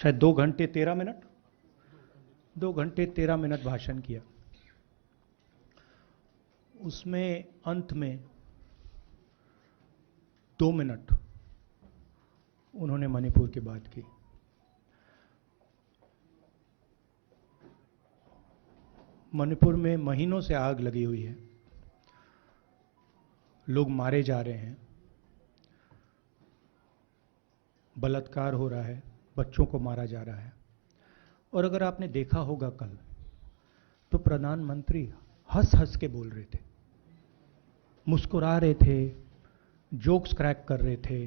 शायद 2 घंटे 13 मिनट, 2 घंटे 13 मिनट भाषण किया। उसमें अंत में 2 मिनट उन्होंने मणिपुर की बात की। मणिपुर में महीनों से आग लगी हुई है, लोग मारे जा रहे हैं, बलात्कार हो रहा है, बच्चों को मारा जा रहा है। और अगर आपने देखा होगा कल, तो प्रधानमंत्री हंस हंस के बोल रहे थे, मुस्कुरा रहे थे, जोक्स क्रैक कर रहे थे,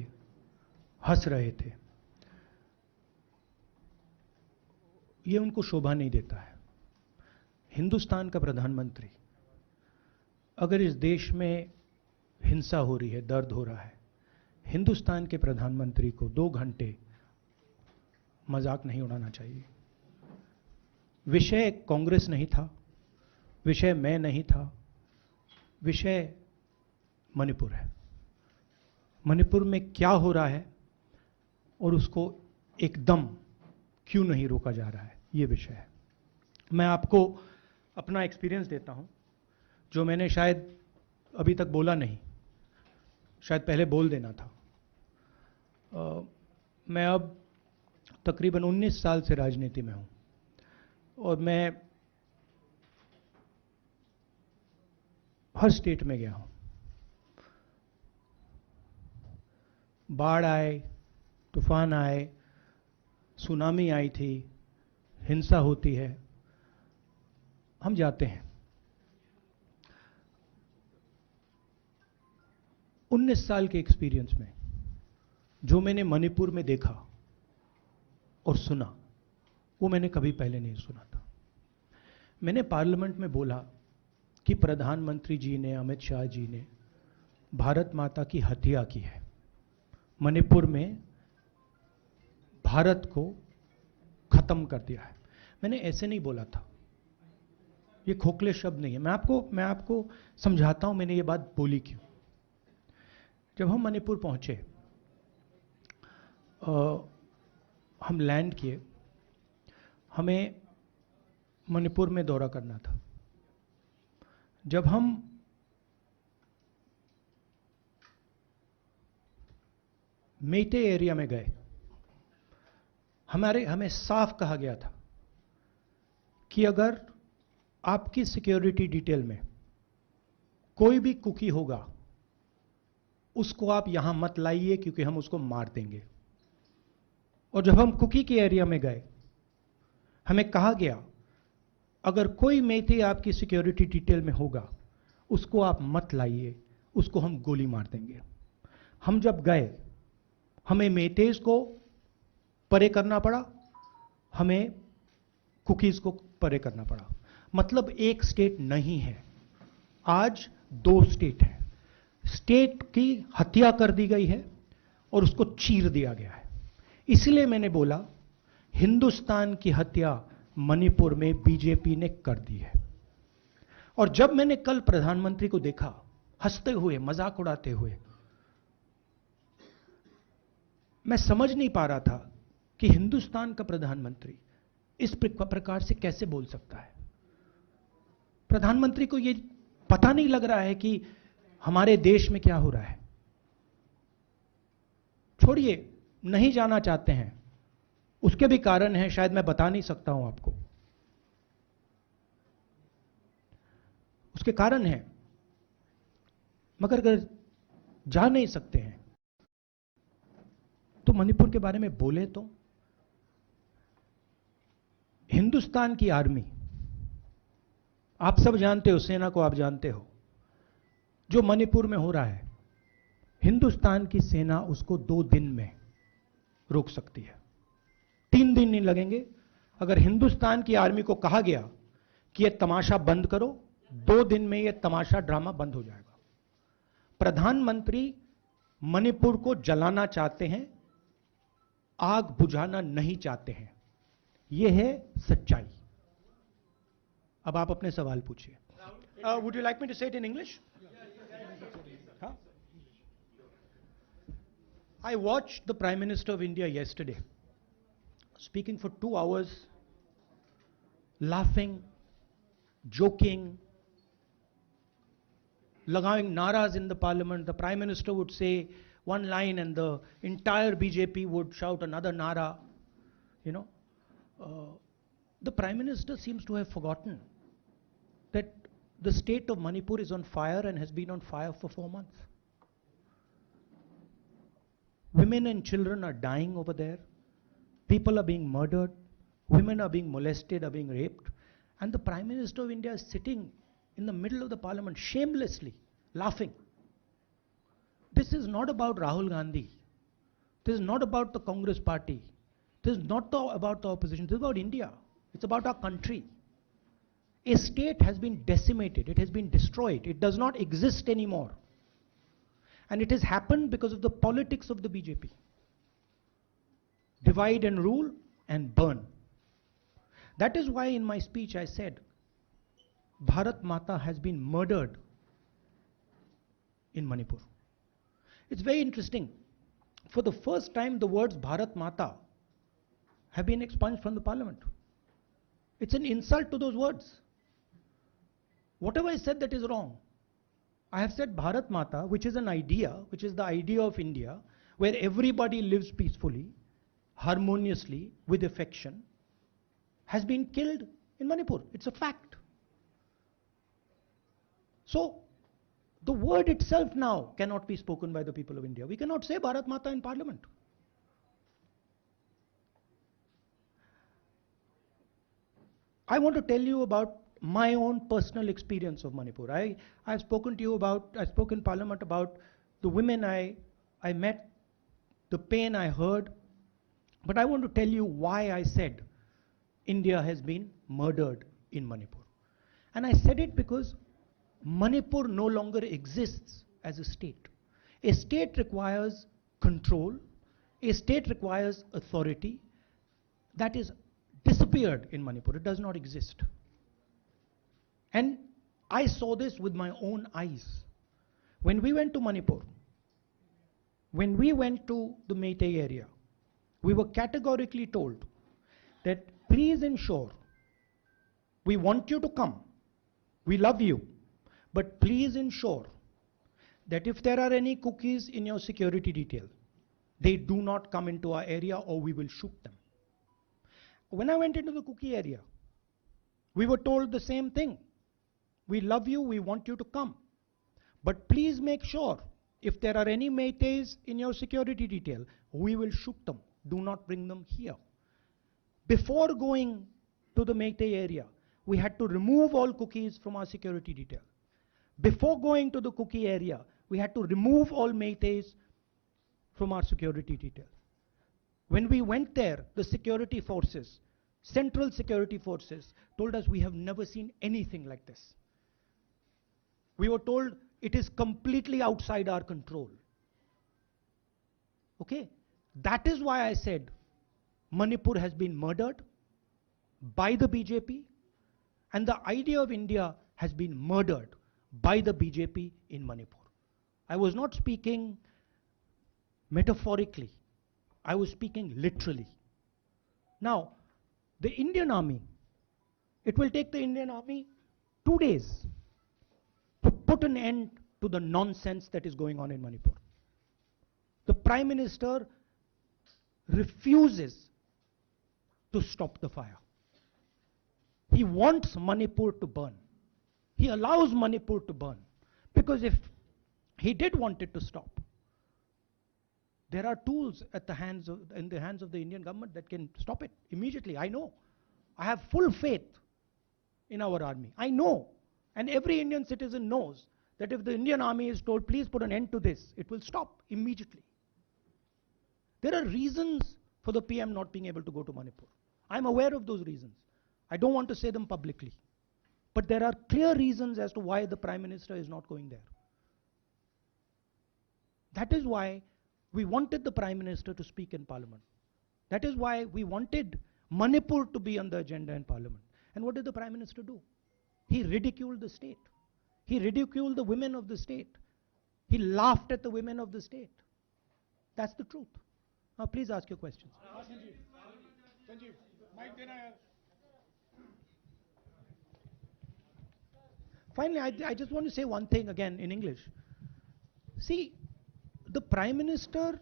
हंस रहे थे। ये उनको शोभा नहीं देता है। हिंदुस्तान का प्रधानमंत्री, अगर इस देश में हिंसा हो रही है, दर्द हो रहा है, हिंदुस्तान के प्रधानमंत्री को 2 घंटे मजाक नहीं उड़ाना चाहिए। विषय कांग्रेस नहीं था, विषय मैं नहीं था, विषय मणिपुर है। मणिपुर में क्या हो रहा है और उसको एकदम क्यों नहीं रोका जा रहा है, ये विषय है। मैं आपको अपना एक्सपीरियंस देता हूं, जो मैंने शायद अभी तक बोला नहीं, शायद पहले बोल देना था। मैं अब तकरीबन 19 साल से राजनीति में हूं और मैं हर स्टेट में गया हूं। बाढ़ आए, तूफान आए, सुनामी आई थी, हिंसा होती है, हम जाते हैं। 19 साल के एक्सपीरियंस में जो मैंने मणिपुर में देखा और सुना, वो मैंने कभी पहले नहीं सुना था। मैंने पार्लियामेंट में बोला कि प्रधानमंत्री जी ने, अमित शाह जी ने भारत माता की हत्या की है, मणिपुर में भारत को खत्म कर दिया है। मैंने ऐसे नहीं बोला था, ये खोखले शब्द नहीं है। मैं आपको समझाता हूं मैंने ये बात बोली क्यों। जब हम मणिपुर पहुंचे, हम लैंड किए, हमें मणिपुर में दौरा करना था। जब हम मेटे एरिया में गए, हमें साफ कहा गया था कि अगर आपकी सिक्योरिटी डिटेल में कोई भी कुकी होगा, उसको आप यहां मत लाइए क्योंकि हम उसको मार देंगे। और जब हम कुकी के एरिया में गए, हमें कहा गया अगर कोई मेथे आपकी सिक्योरिटी डिटेल में होगा, उसको आप मत लाइए, उसको हम गोली मार देंगे। हम जब गए, हमें मेथेज को परे करना पड़ा, हमें कुकीज को परे करना पड़ा। मतलब एक स्टेट नहीं है, आज 2 स्टेट है। स्टेट की हत्या कर दी गई है और उसको चीर दिया गया है। इसलिए मैंने बोला हिंदुस्तान की हत्या मणिपुर में बीजेपी ने कर दी है। और जब मैंने कल प्रधानमंत्री को देखा हंसते हुए, मजाक उड़ाते हुए, मैं समझ नहीं पा रहा था कि हिंदुस्तान का प्रधानमंत्री इस प्रकार से कैसे बोल सकता है। प्रधानमंत्री को यह पता नहीं लग रहा है कि हमारे देश में क्या हो रहा है। छोड़िए, नहीं जाना चाहते हैं, उसके भी कारण हैं, शायद मैं बता नहीं सकता हूं आपको, उसके कारण हैं। मगर अगर जा नहीं सकते हैं तो मणिपुर के बारे में बोले तो। हिंदुस्तान की आर्मी, आप सब जानते हो, सेना को आप जानते हो, जो मणिपुर में हो रहा है, हिंदुस्तान की सेना उसको 2 दिन में रोक सकती है, 3 दिन नहीं लगेंगे। अगर हिंदुस्तान की आर्मी को कहा गया कि यह तमाशा बंद करो, 2 दिन में यह तमाशा ड्रामा बंद हो जाएगा। प्रधानमंत्री मणिपुर को जलाना चाहते हैं, आग बुझाना नहीं चाहते हैं। यह है सच्चाई। अब आप अपने सवाल पूछिए। Would you like me to say it in English? I watched the Prime Minister of India yesterday speaking for 2 hours, laughing, joking, लगावing naras in the parliament. The Prime Minister would say one line and the entire BJP would shout another nara. You know, the Prime Minister seems to have forgotten that the state of Manipur is on fire and has been on fire for 4 months. Women and children are dying over there. People are being murdered. Women are being molested, are being raped. And the Prime Minister of India is sitting in the middle of the parliament, shamelessly laughing. This is not about Rahul Gandhi. This is not about the Congress party. This is not about the opposition. This is about India. It's about our country. A state has been decimated. It has been destroyed. It does not exist anymore. And it has happened because of the politics of the BJP. Divide and rule and burn. That is why in my speech I said, Bharat Mata has been murdered in Manipur. It's very interesting. For the first time, the words Bharat Mata have been expunged from the parliament. It's an insult to those words. Whatever I said that is wrong. I have said Bharat Mata, which is an idea, which is the idea of India, where everybody lives peacefully, harmoniously, with affection, has been killed in Manipur. It's a fact. So, the word itself now cannot be spoken by the people of India. We cannot say Bharat Mata in parliament. I want to tell you about my own personal experience of Manipur. I've spoken to you about, I spoke in parliament about the women I met, the pain I heard, but I want to tell you why I said India has been murdered in Manipur. And I said it because Manipur no longer exists as a state. A state requires control. A state requires authority. That is disappeared in Manipur. It does not exist. And I saw this with my own eyes. When we went to Manipur, when we went to the Meitei area, we were categorically told that please ensure, we want you to come, we love you, but please ensure that if there are any cookies in your security detail, they do not come into our area or we will shoot them. When I went into the cookie area, we were told the same thing. We love you, we want you to come. But please make sure, if there are any Meiteis in your security detail, we will shoot them. Do not bring them here. Before going to the Meitei area, we had to remove all cookies from our security detail. Before going to the cookie area, we had to remove all Meiteis from our security detail. When we went there, the security forces, central security forces, told us we have never seen anything like this. We were told it is completely outside our control. Okay? That is why I said Manipur has been murdered by the BJP, and the idea of India has been murdered by the BJP in Manipur. I was not speaking metaphorically. I was speaking literally. Now, the Indian army, it will take the Indian army 2 days to put an end to the nonsense that is going on in Manipur. The Prime Minister refuses to stop the fire. He wants Manipur to burn. He allows Manipur to burn. Because if he did want it to stop, there are tools in the hands of the Indian government that can stop it immediately. I know. I have full faith in our army. I know. And every Indian citizen knows that if the Indian army is told, please put an end to this, it will stop immediately. There are reasons for the PM not being able to go to Manipur. I'm aware of those reasons. I don't want to say them publicly. But there are clear reasons as to why the Prime Minister is not going there. That is why we wanted the Prime Minister to speak in Parliament. That is why we wanted Manipur to be on the agenda in Parliament. And what did the Prime Minister do? He ridiculed the state. He ridiculed the women of the state. He laughed at the women of the state. That's the truth. Now please ask your questions. Sanjeev mike देना यार. Finally, I just want to say one thing again in English. See, the Prime Minister,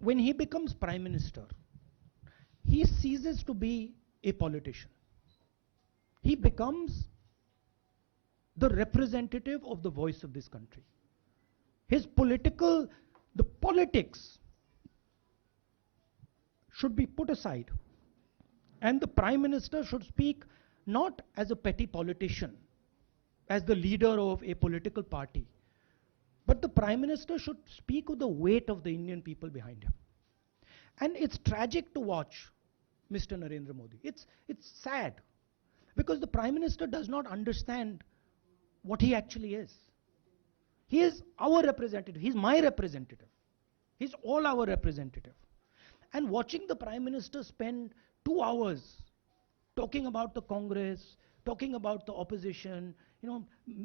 when he becomes Prime Minister, he ceases to be a politician. He becomes the representative of the voice of this country. The politics should be put aside, and the Prime Minister should speak not as a petty politician, as the leader of a political party, but the Prime Minister should speak with the weight of the Indian people behind him. And it's tragic to watch Mr. Narendra Modi. It's sad, because the Prime Minister does not understand what he actually is. He is our representative. He's my representative. He's all our representative. And watching the Prime Minister spend 2 hours talking about the Congress, talking about the opposition,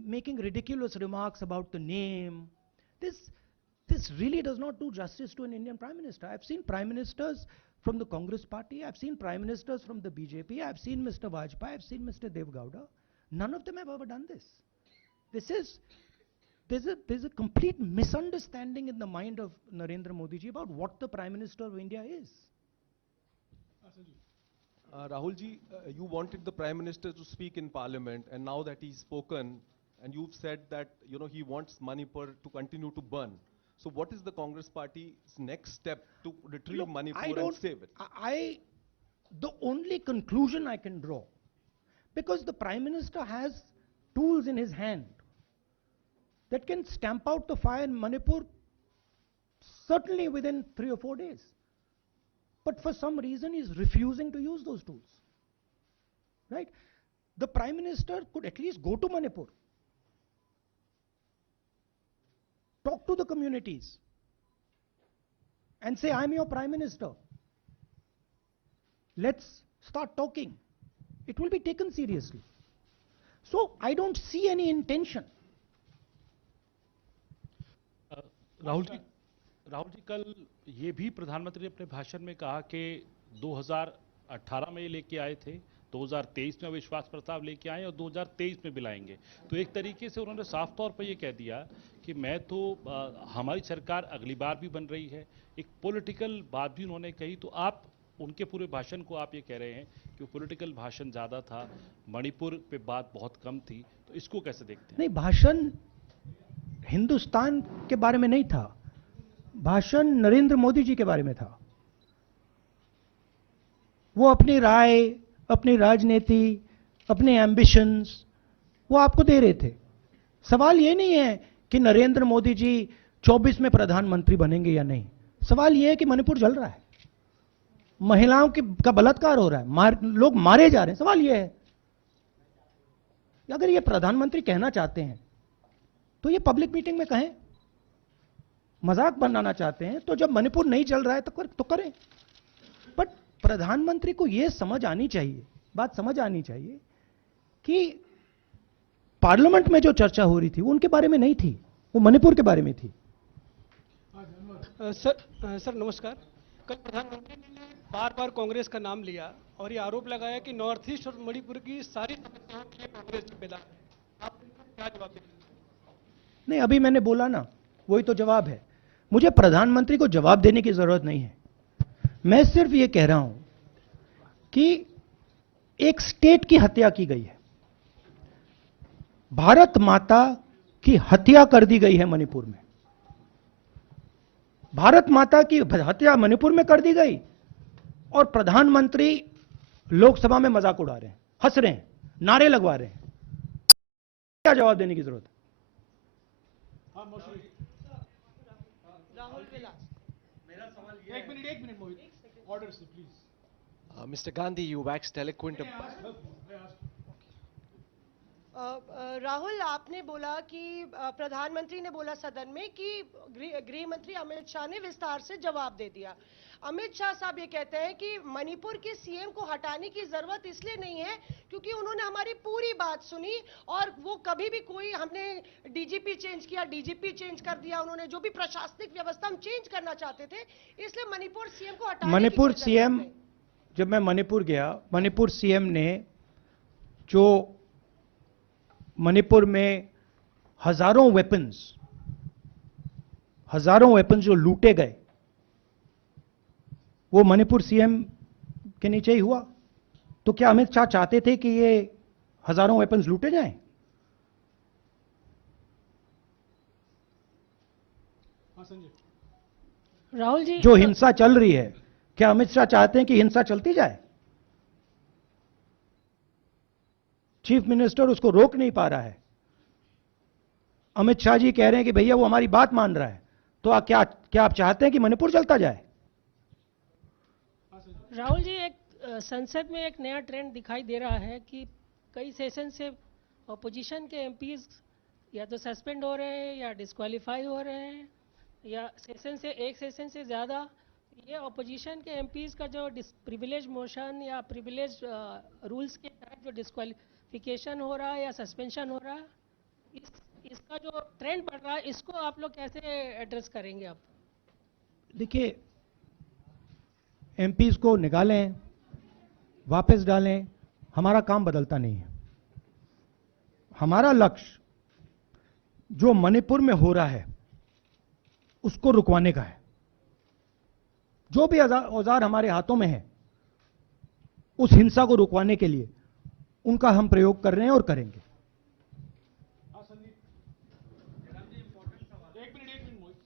making ridiculous remarks about the name, this really does not do justice to an Indian Prime Minister. I've seen Prime Ministers from the Congress party, I've seen Prime Ministers from the BJP, I've seen Mr. Vajpayee, I've seen Mr. Dev Gowda. None of them have ever done this. There's a complete misunderstanding in the mind of Narendra Modi ji about what the Prime Minister of India is. Rahul ji, you wanted the Prime Minister to speak in Parliament, and now that he's spoken, and you've said that he wants Manipur to continue to burn. So what is the Congress Party's next step to retrieve Manipur and save it? The only conclusion I can draw, because the Prime Minister has tools in his hand that can stamp out the fire in Manipur certainly within 3 or 4 days. But for some reason he's refusing to use those tools. Right? The Prime Minister could at least go to Manipur, talk to the communities, and say, I'm your Prime Minister. Let's start talking. It will be taken seriously. So I don't see any intention. Rahul ji, कल ये भी प्रधानमंत्री ने अपने भाषण में कहा कि 2018 में ये लेके आए थे, 2023 में विश्वास प्रस्ताव लेके आए और 2023 में भी लाएंगे. तो एक तरीके से उन्होंने साफ तौर पर ये कह दिया कि मैं तो हमारी सरकार अगली बार भी बन रही है. एक पॉलिटिकल बात भी उन्होंने कही. तो आप उनके पूरे भाषण को आप ये कह रहे हैं कि पॉलिटिकल भाषण ज़्यादा था, मणिपुर पे बात बहुत कम थी. तो इसको कैसे देखते हैं? नहीं, भाषण हिंदुस्तान के बारे में नहीं था, भाषण नरेंद्र मोदी जी के बारे में था. वो अपनी राय, अपनी राजनीति, अपने एम्बिशंस वो आपको दे रहे थे. सवाल ये नहीं है कि नरेंद्र मोदी जी 24 में प्रधानमंत्री बनेंगे या नहीं. सवाल ये है कि मणिपुर जल रहा है, महिलाओं का बलात्कार हो रहा है, लोग मारे जा रहे हैं. सवाल ये है, अगर ये प्रधानमंत्री कहना चाहते हैं तो ये पब्लिक मीटिंग में कहें. मजाक बनाना चाहते हैं तो जब मणिपुर नहीं चल रहा है तो करें. बट प्रधानमंत्री को यह समझ आनी चाहिए, बात समझ आनी चाहिए कि पार्लियामेंट में जो चर्चा हो रही थी वो उनके बारे में नहीं थी, वो मणिपुर के बारे में थी. सर नमस्कार. कल प्रधानमंत्री ने बार बार कांग्रेस का नाम लिया और ये आरोप लगाया कि नॉर्थ ईस्ट और मणिपुर की सारी समस्याओं के लिए कांग्रेस जिम्मेदार है. आप क्या जवाब देंगे? नहीं, अभी मैंने बोला ना, वही तो जवाब है. मुझे प्रधानमंत्री को जवाब देने की जरूरत नहीं है. मैं सिर्फ ये कह रहा हूं कि एक स्टेट की हत्या की गई है, भारत माता की हत्या कर दी गई है मणिपुर में. भारत माता की हत्या मणिपुर में कर दी गई और प्रधानमंत्री लोकसभा में मजाक उड़ा रहे हैं, हंस रहे हैं, नारे लगवा रहे हैं. क्या जवाब देने की जरूरत है? राहुल के लास्ट मेरा सवाल ये एक मिनट मोहित, ऑर्डर से please. Mr. Gandhi, you waxed eloquent. Rahul, आपने बोला कि प्रधानमंत्री ने बोला सदन में कि गृह मंत्री अमित शाह ने विस्तार से जवाब दे दिया। अमित शाह साहब ये कहते हैं कि मणिपुर के सीएम को हटाने की जरूरत इसलिए नहीं है क्योंकि उन्होंने हमारी पूरी बात सुनी और वो कभी भी कोई हमने डीजीपी चेंज किया, डीजीपी चेंज कर दिया, उन्होंने जो भी प्रशासनिक व्यवस्था हम चेंज करना चाहते थे, इसलिए मणिपुर सीएम को हटाने मणिपुर की सीएम, जब मैं मणिपुर गया, मणिपुर सीएम ने जो मणिपुर में हजारों वेपन्स जो लूटे गए, वो मणिपुर सीएम के नीचे ही हुआ। तो क्या अमित शाह चाहते थे कि ये हजारों वेपन्स लूटे जाएं? राहुल जी, जो हिंसा चल रही है, क्या अमित शाह चाहते हैं कि हिंसा चलती जाए? चीफ मिनिस्टर उसको रोक नहीं पा रहा है। अमित शाह जी कह रहे हैं कि भैया वो हमारी बात मान रहा है, तो क्या आप चाहते हैं कि मणिपुर चलता जाए? राहुल जी, एक संसद में एक नया ट्रेंड दिखाई दे रहा है कि कई सेशन से अपोजिशन के एमपीज या तो सस्पेंड हो रहे हैं या डिस्क्वालीफाई हो रहे हैं, या एक सेशन से ज़्यादा ये अपोजिशन के एमपीज का जो प्रिविलेज मोशन या प्रिविलेज रूल्स के तहत जो डिस्क्वालिफिकेशन हो रहा है या सस्पेंशन हो रहा है, इसका जो ट्रेंड बढ़ रहा है, इसको आप लोग कैसे एड्रेस करेंगे? आप देखिए, एमपीज को निकालें, वापस डालें, हमारा काम बदलता नहीं है। हमारा लक्ष्य जो मणिपुर में हो रहा है उसको रुकवाने का है। जो भी औजार हमारे हाथों में है, उस हिंसा को रुकवाने के लिए उनका हम प्रयोग कर रहे हैं और करेंगे।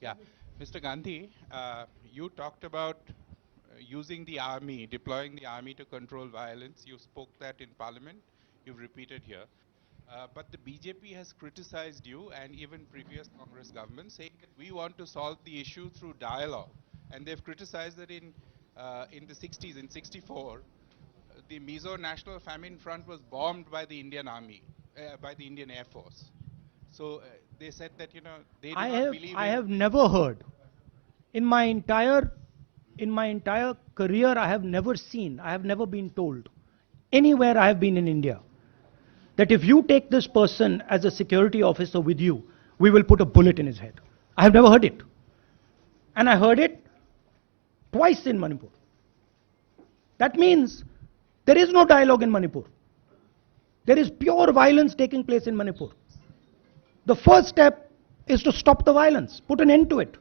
Yeah, Mr. Gandhi, you talked about using the army, deploying the army to control violence. You spoke that in Parliament. You've repeated here. But the BJP has criticized you and even previous Congress governments, saying that we want to solve the issue through dialogue. And they've criticized that in the 60s, in 64, the Mizo National Famine Front was bombed by the Indian Army, by the Indian Air Force. So they said that, you know, they do not believe I have never heard in my entire career, I have never been told anywhere I have been in India that if you take this person as a security officer with you, we will put a bullet in his head. I have never heard it. And I heard it twice in Manipur. That means there is no dialogue in Manipur. There is pure violence taking place in Manipur. The first step is to stop the violence, put an end to it.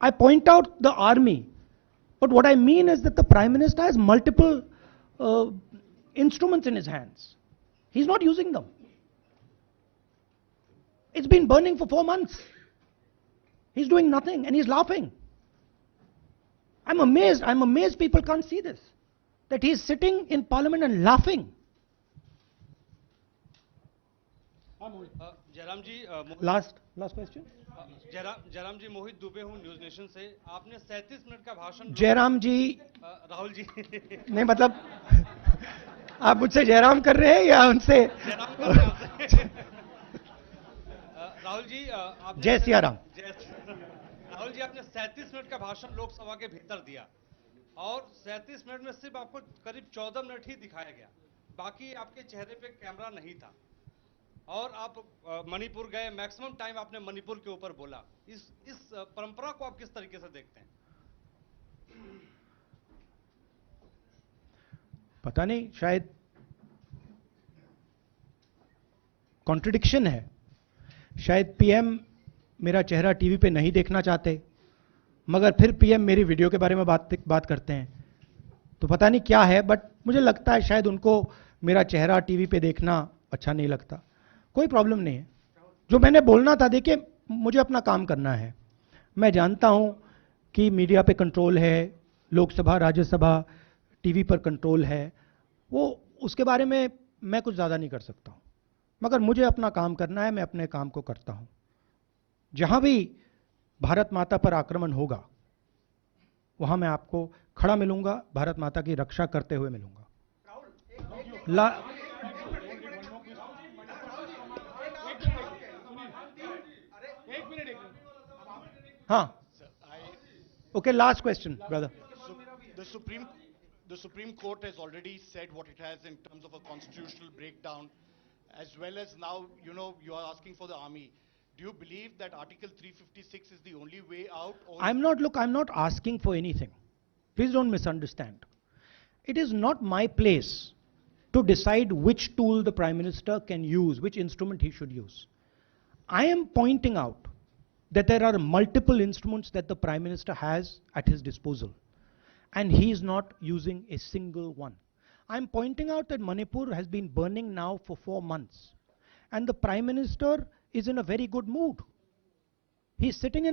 I point out the army, but what I mean is that the Prime Minister has multiple instruments in his hands. He's not using them. It's been burning for 4 months. He's doing nothing and he's laughing. I'm amazed people can't see this. That he's sitting in Parliament and laughing. Jairam ji, Last question. Jairam जी, मोहित दुबे हूँ news nation से। आपने 37 minute का भाषण। जयराम जी, राहुल जी नहीं मतलब आप मुझसे जयराम कर रहे हैं या उनसे? राहुल जी, आपने जय सिया राम। राहुल जी, आपने 37 मिनट का भाषण लोकसभा के भीतर दिया और 37 मिनट में सिर्फ आपको करीब 14 मिनट ही दिखाया गया, बाकी आपके चेहरे पे कैमरा नहीं था और आप मणिपुर गए, मैक्सिमम टाइम आपने मणिपुर के ऊपर बोला। इस परंपरा को आप किस तरीके से देखते हैं? पता नहीं, शायद कॉन्ट्रडिक्शन है। शायद पीएम मेरा चेहरा टीवी पे नहीं देखना चाहते, मगर फिर पीएम मेरी वीडियो के बारे में बात करते हैं, तो पता नहीं क्या है, बट मुझे लगता है शायद उनको मेरा चेहरा टीवी पे देखना अच्छा नहीं लगता। कोई प्रॉब्लम नहीं है। जो मैंने बोलना था, देखिए मुझे अपना काम करना है। मैं जानता हूं कि मीडिया पे कंट्रोल है, लोकसभा राज्यसभा टीवी पर कंट्रोल है, वो उसके बारे में मैं कुछ ज़्यादा नहीं कर सकता हूं, मगर मुझे अपना काम करना है, मैं अपने काम को करता हूं। जहां भी भारत माता पर आक्रमण होगा वहां मैं आपको खड़ा मिलूंगा, भारत माता की रक्षा करते हुए मिलूंगा। Huh. Sir, Okay, last question, brother. so the Supreme the Supreme Court has already said what it has in terms of a constitutional breakdown, as well as now, you are asking for the army. Do you believe that Article 356 is the only way out, or I'm not asking for anything. Please don't misunderstand. It is not my place to decide which tool the Prime Minister can use, which instrument he should use. I am pointing out that there are multiple instruments that the Prime Minister has at his disposal, and he is not using a single one. I'm pointing out that Manipur has been burning now for 4 months, and the Prime Minister is in a very good mood. He's sitting in